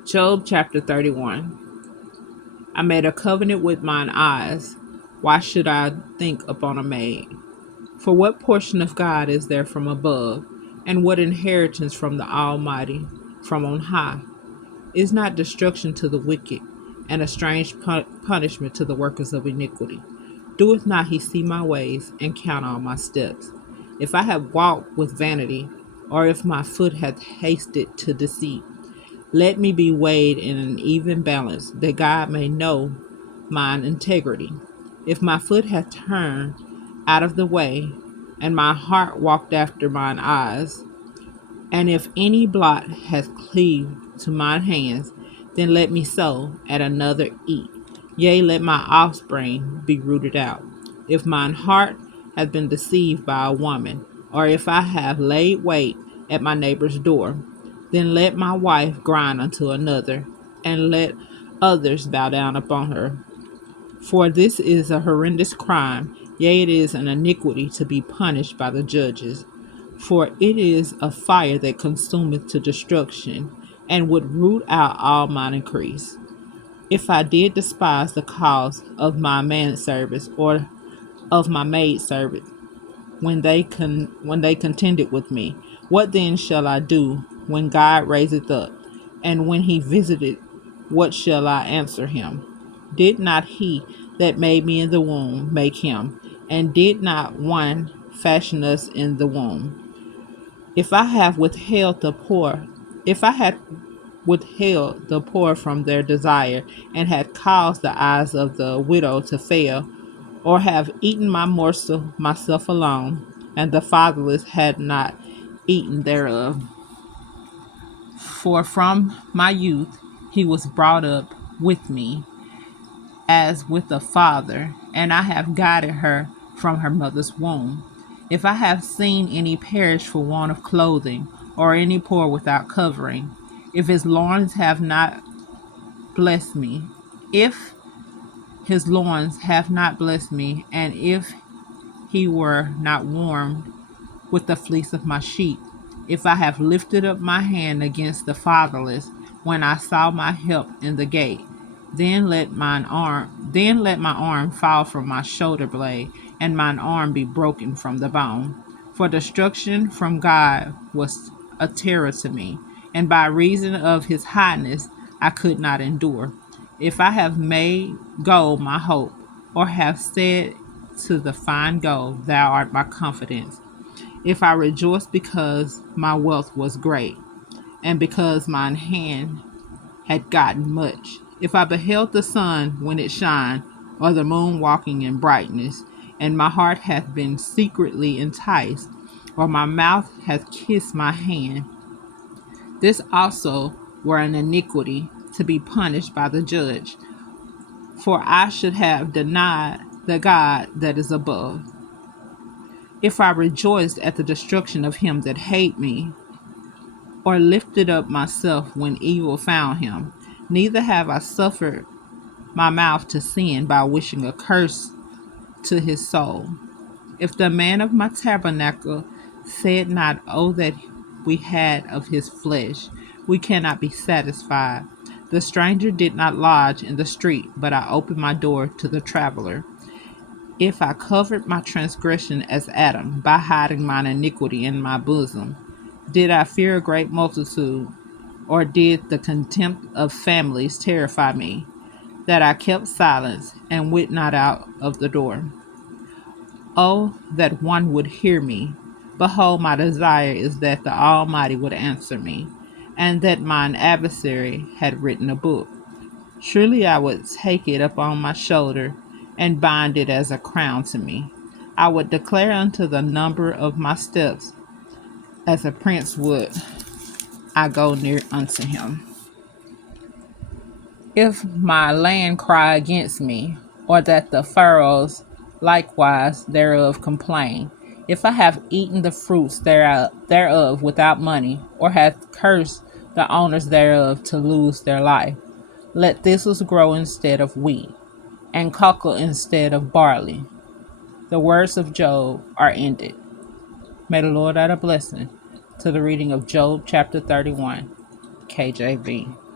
Job chapter 31. I made a covenant with mine eyes. Why should I think upon a maid? For what portion of God is there from above, and what inheritance from the Almighty from on high? Is not destruction to the wicked, and a strange punishment to the workers of iniquity? Doeth not he see my ways, and count all my steps? If I have walked with vanity, or if my foot hath hasted to deceit, let me be weighed in an even balance, that God may know mine integrity. If my foot hath turned out of the way, and my heart walked after mine eyes, and if any blot hath cleaved to mine hands, then let me sow, and another eat. Yea, let my offspring be rooted out. If mine heart hath been deceived by a woman, or if I have laid wait at my neighbor's door, then let my wife grind unto another, and let others bow down upon her. For this is a horrendous crime, yea, it is an iniquity to be punished by the judges. For it is a fire that consumeth to destruction, and would root out all mine increase. If I did despise the cause of my manservants, or of my maidservant, when they contended with me, what then shall I do when God raiseth up? And when he visited, what shall I answer him? Did not he that made me in the womb make him? And did not one fashion us in the womb? If I have withheld the poor, if I had withheld the poor from their desire, and had caused the eyes of the widow to fail, or have eaten my morsel myself alone, and the fatherless had not eaten thereof. For from my youth he was brought up with me, as with a father, and I have guided her from her mother's womb. If I have seen any perish for want of clothing, or any poor without covering, if his loins have not blessed me, if his loins have not blessed me, and if he were not warmed with the fleece of my sheep, if I have lifted up my hand against the fatherless, when I saw my help in the gate, then let my arm fall from my shoulder blade, and mine arm be broken from the bone. For destruction from God was a terror to me, and by reason of his highness I could not endure. If I have made gold my hope, or have said to the fine gold, thou art my confidence, if I rejoice because my wealth was great, and because mine hand had gotten much, if I beheld the sun when it shined, or the moon walking in brightness, and my heart hath been secretly enticed, or my mouth hath kissed my hand, this also were an iniquity to be punished by the judge. For I should have denied the God that is above. If I rejoiced at the destruction of him that hate me, or lifted up myself when evil found him, neither have I suffered my mouth to sin by wishing a curse to his soul. If the man of my tabernacle said not, oh, that we had of his flesh, we cannot be satisfied. The stranger did not lodge in the street, but I opened my door to the traveler. If I covered my transgression as Adam, by hiding mine iniquity in my bosom, did I fear a great multitude, or did the contempt of families terrify me, that I kept silence and went not out of the door? Oh, that one would hear me. Behold, my desire is that the Almighty would answer me, and that mine adversary had written a book. Surely I would take it upon my shoulder, and bind it as a crown to me. I would declare unto the number of my steps, as a prince would I go near unto him. If my land cry against me, or that the furrows likewise thereof complain, if I have eaten the fruits thereof without money, or have cursed the owners thereof to lose their life, let thistles grow instead of wheat, and cockle instead of barley. The words of Job are ended. May the Lord add a blessing to the reading of Job chapter 31, KJV.